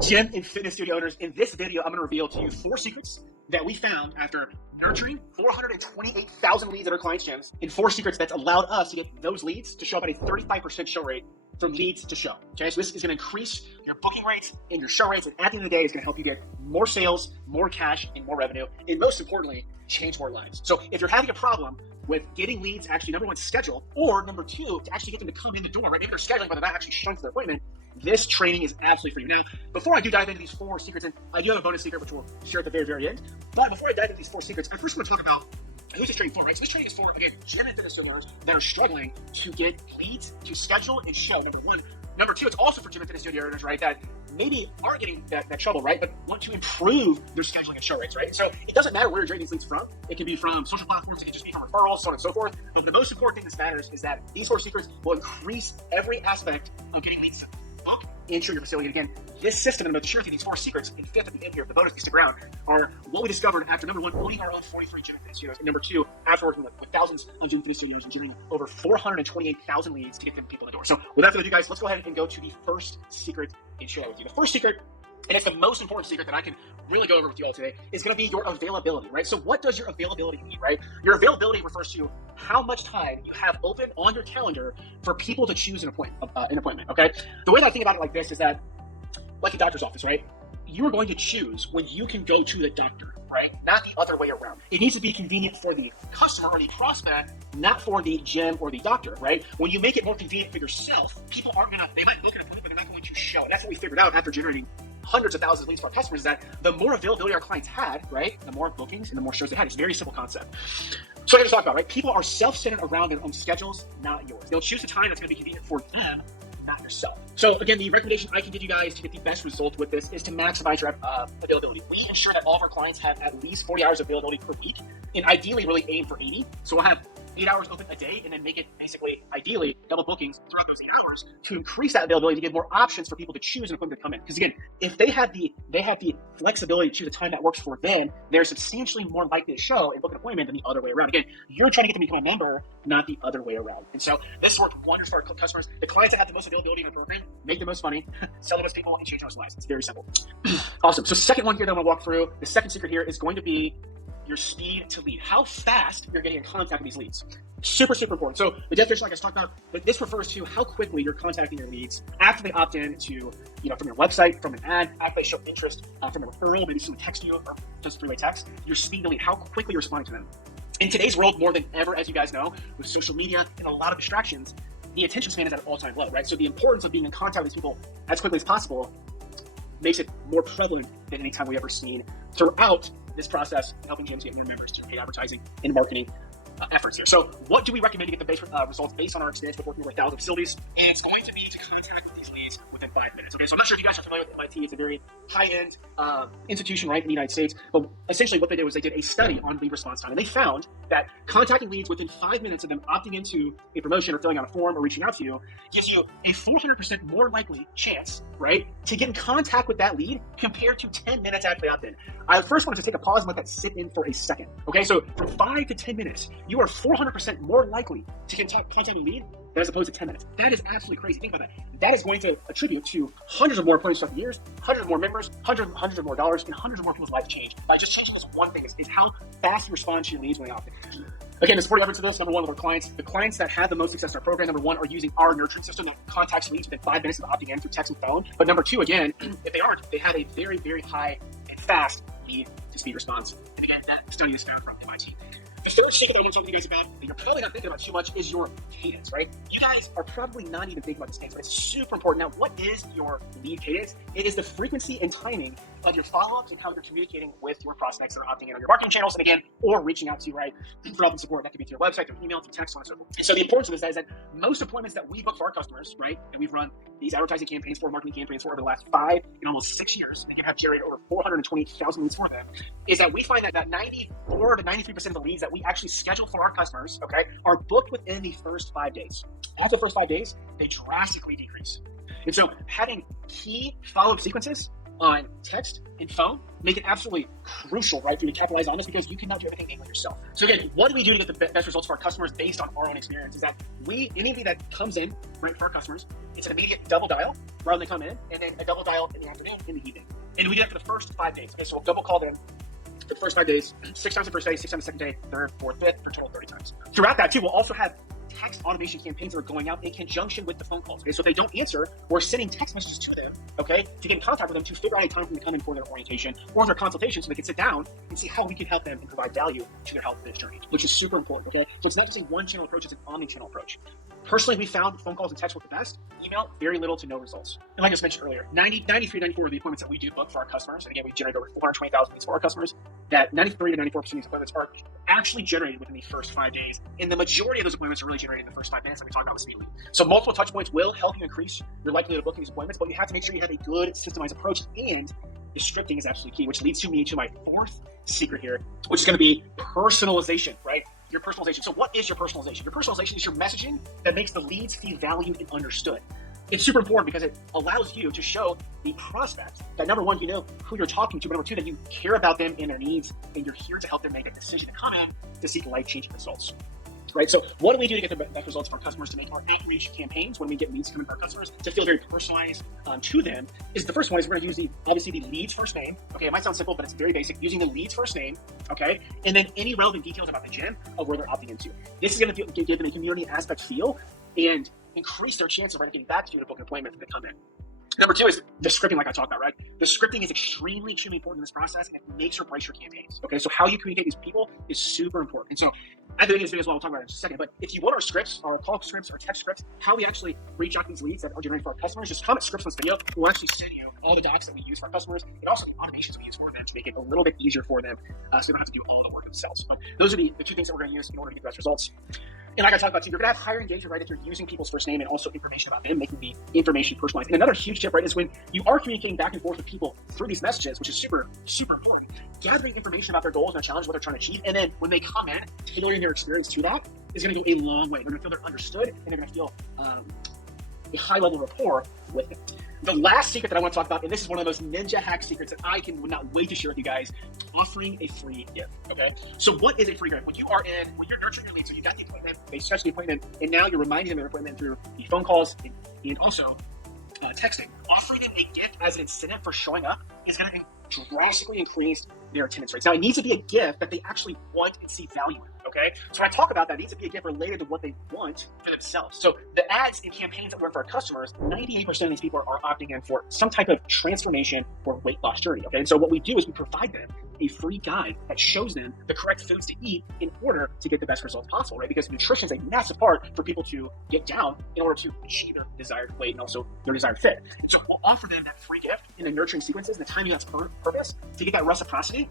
Gym and fitness studio owners, in this video, I'm going to reveal to you 4 secrets that we found after nurturing 428,000 leads at our clients' gyms, and 4 secrets that's allowed us to get those leads to show up at a 35% show rate from leads to show. Okay, so this is going to increase your booking rates and your show rates, and at the end of the day, it's going to help you get more sales, more cash, and more revenue, and most importantly, change more lives. So if you're having a problem with getting leads, actually, number 1, schedule, or number 2, to actually get them to come in the door, right? Maybe they're scheduling, but they're not actually showing to their appointment. This training is absolutely for you. Now, before I do dive into these 4 secrets, and I do have a bonus secret, which we'll share at the very, very end, but before I dive into these 4 secrets, I first want to talk about who's this training for, right? So this training is for, again, gym and fitness owners that are struggling to get leads, to schedule and show, number 1. Number 2, it's also for gym and fitness studio owners, right, that maybe aren't getting that trouble, right, but want to improve their scheduling and show rates, right? So it doesn't matter where you're getting these leads from. It can be from social platforms. It can just be from referrals, so on and so forth. But the most important thing that matters is that these 4 secrets will increase every aspect of getting leads to book into your facility. And again, this system, and I'm going to share with you these 4 secrets, and 5th at the end here, the bonus, you stick around, are what we discovered after, number 1, owning our own 43 gym and fitness studios, and number 2, after working with thousands of gym and fitness studios and generating over 428,000 leads to get them people in the door. So without further ado, guys, let's go ahead and go to the first secret and share with you. The first secret, and it's the most important secret that I can really go over with you all today, is going to be your availability, right? So what does your availability mean, right? Your availability refers to how much time you have open on your calendar for people to choose an appointment, okay? The way that I think about it like this is that, like a doctor's office, right? You are going to choose when you can go to the doctor, right? Not the other way around. It needs to be convenient for the customer or the prospect, not for the gym or the doctor, right? When you make it more convenient for yourself, people aren't gonna, they might book an appointment, but they're not going to show. And that's what we figured out after generating hundreds of thousands of leads for our customers, is that the more availability our clients had, right, the more bookings and the more shows they had. It's a very simple concept. So I'm gonna talk about, right? People are self-centered around their own schedules, not yours. They'll choose a time that's gonna be convenient for them, not yourself. So again, the recommendation I can give you guys to get the best result with this is to maximize your availability. We ensure that all of our clients have at least 40 hours of availability per week, and ideally really aim for 80. So we'll have 8 hours open a day, and then make it basically, ideally, double bookings throughout those 8 hours to increase that availability, to give more options for people to choose an appointment to come in. Because again, if they have the flexibility to choose a time that works for them, they're substantially more likely to show and book an appointment than the other way around. Again, you're trying to get them to become a member, not the other way around. And so this worked wonders for our customers. The clients that have the most availability in the program make the most money, sell the most people, and change the most lives. It's very simple. Awesome. So second one here that I'm gonna walk through, the second secret here is going to be your speed to lead. How fast you're getting in contact with these leads. Super, super important. So the definition, like I talked about, this refers to how quickly you're contacting your leads after they opt in to, from your website, from an ad, after they show interest, from a referral, maybe someone text you or just 3-way text, your speed to lead, how quickly you're responding to them. In today's world, more than ever, as you guys know, with social media and a lot of distractions, the attention span is at an all-time low, right? So the importance of being in contact with these people as quickly as possible makes it more prevalent than any time we've ever seen throughout this process, helping gyms get more members through paid advertising and marketing efforts here. So what do we recommend to get the base results based on our experience with working with 1,000 facilities? And it's going to be to contact with these leads within 5 minutes. Okay, so I'm not sure if you guys are familiar with MIT. It's a very high-end institution, right, in the United States. But essentially what they did was they did a study on lead response time. And they found that contacting leads within 5 minutes of them opting into a promotion or filling out a form or reaching out to you gives you a 400% more likely chance, right, to get in contact with that lead compared to 10 minutes after they opt in. I first wanted to take a pause and let that sit in for a second. Okay, so from 5 to 10 minutes, you are 400% more likely to contact a lead as opposed to 10 minutes. That is absolutely crazy. Think about that. That is going to attribute to hundreds of more appointments throughout the years, hundreds of more members, hundreds of more dollars, and hundreds of more people's lives change by just changing this one thing is how fast you respond to your leads when they opt in. Again, the supporting efforts of this, number 1, with our clients. The clients that have the most success in our program, number 1, are using our nurturing system that contacts leads within 5 minutes of opting in through text and phone. But number 2, again, if they aren't, they have a very, very high and fast lead to speed response. And again, that study is found from MIT. The third secret that I want to talk to you guys about that you're probably not thinking about too much is your cadence, right? You guys are probably not even thinking about this cadence, but it's super important. Now, what is your lead cadence? It is the frequency and timing of your follow-ups and how you're communicating with your prospects that are opting in on your marketing channels, and again, or reaching out to you, right, for help and support. That could be through your website, through email, through text, so on and so forth. And so the importance of this is that most appointments that we book for our customers, right, and we've run these advertising campaigns for, marketing campaigns for over the last 5 and almost 6 years, and you have generated over 420,000 leads for them, is that we find that 94 to 93% of the leads that we actually schedule for our customers, okay, are booked within the first 5 days. After the first 5 days, they drastically decrease. And so having key follow-up sequences on text and phone make it absolutely crucial, right, for you to capitalize on this, because you cannot do everything manually yourself. So again, what do we do to get the best results for our customers based on our own experience is that anybody that comes in, right, for our customers, it's an immediate double dial rather than come in, and then a double dial in the afternoon, in the evening. And we do that for the first 5 days. Okay, so we'll double call them for the first 5 days, 6 times the first day, 6 times the second day, third, fourth, fifth, for a total of 30 times. Throughout that too, we'll also have text automation campaigns that are going out in conjunction with the phone calls. Okay, so if they don't answer, we're sending text messages to them, okay, to get in contact with them to figure out a time for them to come in for their orientation or their consultation, so they can sit down and see how we can help them and provide value to their health fitness journey, which is super important. Okay, so it's not just a one-channel approach; it's an omni-channel approach. Personally, we found phone calls and text work the best. Email, very little to no results. And like I just mentioned earlier, 93, 94 of the appointments that we do book for our customers, and again, we generate over 420,000 leads for our customers, that 93 to 94% of these appointments are actually generated within the first 5 days. And the majority of those appointments are really generated in the first 5 minutes that we talk about with Speed Lead. So multiple touch points will help you increase your likelihood of booking these appointments, but you have to make sure you have a good systemized approach, and the scripting is absolutely key, which leads me to my fourth secret here, which is going to be personalization, right? Your personalization. So what is your personalization? Your personalization is your messaging that makes the leads feel valued and understood. It's super important because it allows you to show the prospect that, number one, you know who you're talking to, but number two, that you care about them and their needs, and you're here to help them make a decision to come in to seek life-changing results. Right? So what do we do to get the best results for our customers, to make our outreach campaigns when we get leads coming from our customers to feel very personalized to them? Is the first one is we're going to use obviously the lead's first name. Okay, it might sound simple, but it's very basic. Using the lead's first name, okay, and then any relevant details about the gym of where they're opting into. This is going to give them a community aspect feel and increase their chance of getting back to you to book an appointment when they come in. Number two is the scripting, like I talked about, right? The scripting is extremely, extremely important in this process, and it makes or breaks your campaigns. Okay, so how you communicate with these people is super important. And so I think in this video as well, we'll talk about it in just a second, but if you want our scripts, our call scripts, our text scripts, how we actually reach out to these leads that are generated for our customers, just comment scripts on this video. We'll actually send you all the docs that we use for our customers, and also the automations we use for them to make it a little bit easier for them, so they don't have to do all the work themselves. But those are the two things that we're going to use in order to get the best results. And like I talked about too, you're going to have higher engagement, right, if you're using people's first name and also information about them, making the information personalized. And another huge tip, right, is when you are communicating back and forth with people through these messages, which is super, super important, gathering information about their goals and their challenges, what they're trying to achieve, and then when they come in, tailoring their experience to that is going to go a long way. They're going to feel they're understood, and they're going to feel a high level of rapport with it. The last secret that I want to talk about, and this is one of those ninja hack secrets that I would not wait to share with you guys, offering a free gift, okay? So what is a free gift? When you're nurturing your leads, so you got the appointment, they schedule the appointment, and now you're reminding them of their appointment through the phone calls and also texting. Offering them a gift as an incentive for showing up is going to drastically increase their attendance rates. Now, it needs to be a gift that they actually want and see value in. Okay, so when I talk about that, it needs to be a gift related to what they want for themselves. So the ads and campaigns that we run for our customers, 98% of these people are opting in for some type of transformation or weight loss journey. Okay, and so what we do is we provide them a free guide that shows them the correct foods to eat in order to get the best results possible, right? Because nutrition is a massive part for people to get down in order to achieve their desired weight and also their desired fit. And so we'll offer them that free gift in the nurturing sequences and the timing that's purpose to get that reciprocity,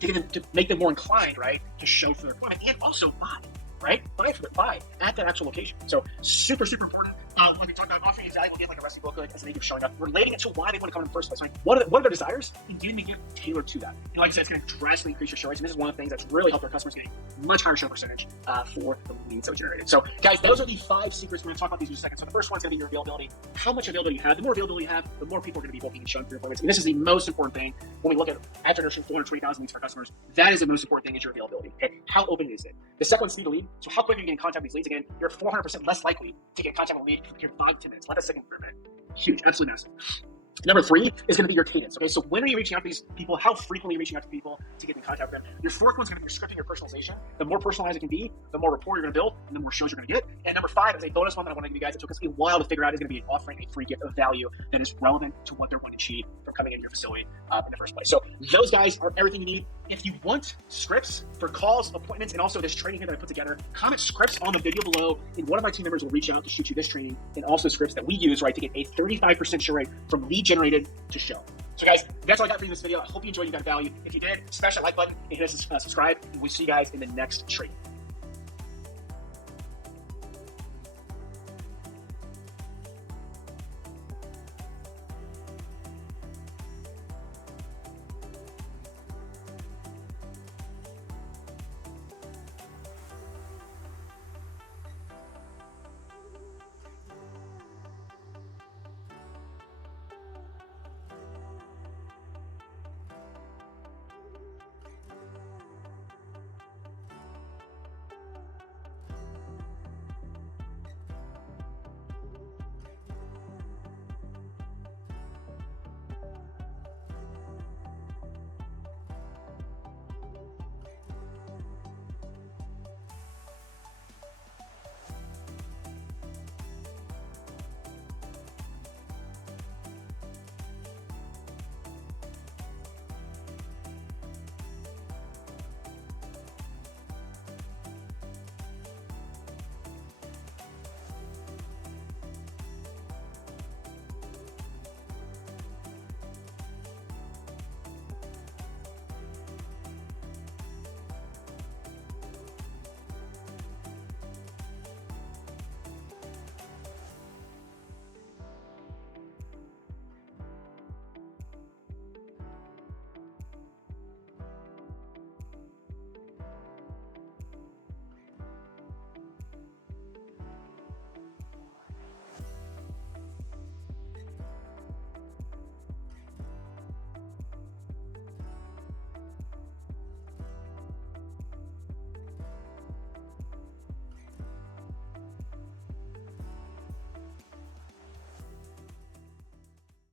to make them more inclined, right, to show for their appointment, and also buy, right? Buy at that actual location. So super, super important. Like we talked about, offering a valuable gift like a recipe booklet as a native showing up, relating it to why they want to come in the first place. Right? What are their desires? And giving the gift tailored to that. And like I said, it's going to drastically increase your show rates. And this is one of the things that's really helped our customers get a much higher show percentage for the leads that we generated. So guys, those are the 5 secrets. We're going to talk about these in a second. So the first one's going to be your availability. How much availability you have. The more availability you have, the more people are going to be booking and showing for your appointments. And this is the most important thing when we look at after nurturing 420,000 leads for our customers. That is the most important thing, is your availability. Okay, how open is it? The second one's speed to lead. So how quickly you get in contact with these leads. Again, you're 400% less likely to get in contact with a lead for 5 to 10 minutes. Let us second for a minute. Huge, absolutely massive. Number 3 is going to be your cadence. Okay, so when are you reaching out to these people? How frequently are you reaching out to people to get in contact with them? Your 4th one's going to be your scripting, your personalization. The more personalized it can be, the more rapport you're going to build, and the more shows you're going to get. And number 5 is a bonus one that I want to give you guys. It took us a while to figure out. Is going to be offering a free gift of value that is relevant to what they're wanting to achieve from coming into your facility in the first place. So those guys are everything you need. If you want scripts for calls, appointments, and also this training here that I put together, comment scripts on the video below, and one of my team members will reach out to shoot you this training, and also scripts that we use, right, to get a 35% show rate from lead generated to show. So guys, that's all I got for you in this video. I hope you enjoyed, you got value. If you did, smash that like button and hit us subscribe, and we'll see you guys in the next training.